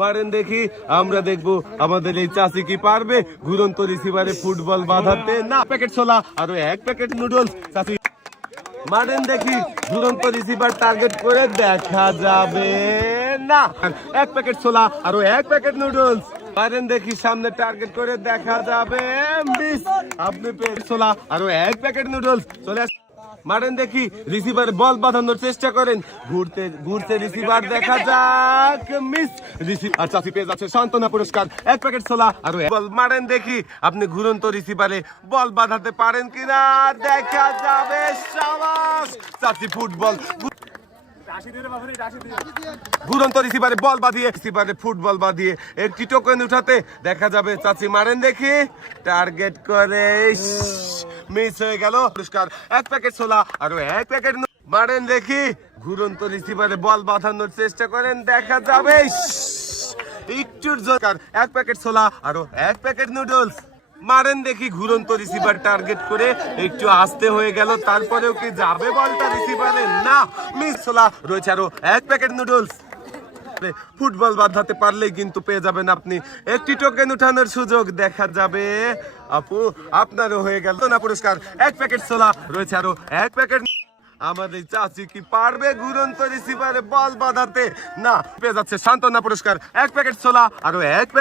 পারেন দেখি, আমরা দেখবো আমাদের এই চাচি কি পারবে ঘুরন্ত রিসিভারে ফুটবল বাঁধাতে। না, প্যাকেট ছোলা আরো 1 প্যাকেট নুডলস। চাচি মারেন দেখি, ঘুরন্ত রিসিভার টার্গেট করে দেখা যাবে না। 1 প্যাকেট ছোলা আরো 1 প্যাকেট নুডলস। পারেন দেখি, সামনে টার্গেট করে দেখা যাবে মিস। আপনি প্যাকেট ছোলা আরো 1 প্যাকেট নুডলস চলে মারেন দেখি, রিসিভার বল বাঁধানোর চেষ্টা করেন, ঘুরতে ঘুরতে রিসিভার দেখা যাক মিস। রিসিভার চাচি পেয়ে যাচ্ছে সান্ত্বনা পুরস্কার 1 প্যাকেট ছোলা আরো বল। মারেন দেখি, আপনি ঘুরন্ত রিসিভারে বল বাঁধাতে পারেন কিনা, দেখা যাবে। শাবাশ চাচি, ফুটবল ঘুরন্ত রিসিভারে বল বাঁধিয়ে রিসিভারে ফুটবল বাঁধিয়ে একটি টোকেন উঠাতে দেখা যাবে। চাচি মারেন দেখি, টার্গেট করে মিস হয়ে গেল। পুরস্কার 1 প্যাকেট ছোলা আরো 1 প্যাকেট। মারেন দেখি, ঘুরন্ত রিসিভারে বল বাঁধানোর চেষ্টা করেন, দেখা যাবে একটুর জোর 1 প্যাকেট ছোলা আরো 1 প্যাকেট নুডলস। মারেন দেখি, ঘুরন্ত রিসিভার টার্গেট করে একটু আস্তে হয়ে গেল, তারপরেও কি যাবে বলটা রিসিভারে? না, মিস। ছোলা রয়েছে আরো 1 প্যাকেট নুডলস। ফুটবল বাঁধাতে পারলেই কিন্তু পেয়ে যাবেন আপনি একটি টোকেন উঠানোর সুযোগ, দেখা যাবে। আপু আপনারও হয়ে গেল না পুরস্কার 1 প্যাকেট ছোলা রয়েছে আরো 1 প্যাকেট। আমাদের চাচি কি পারবে ঘুরন্ত রিসিভারে বল বাঁধাতে? না, পেয়ে যাচ্ছে সান্ত্বনা পুরস্কার 1 প্যাকেট ছোলা আরো 1 প্যাকেট।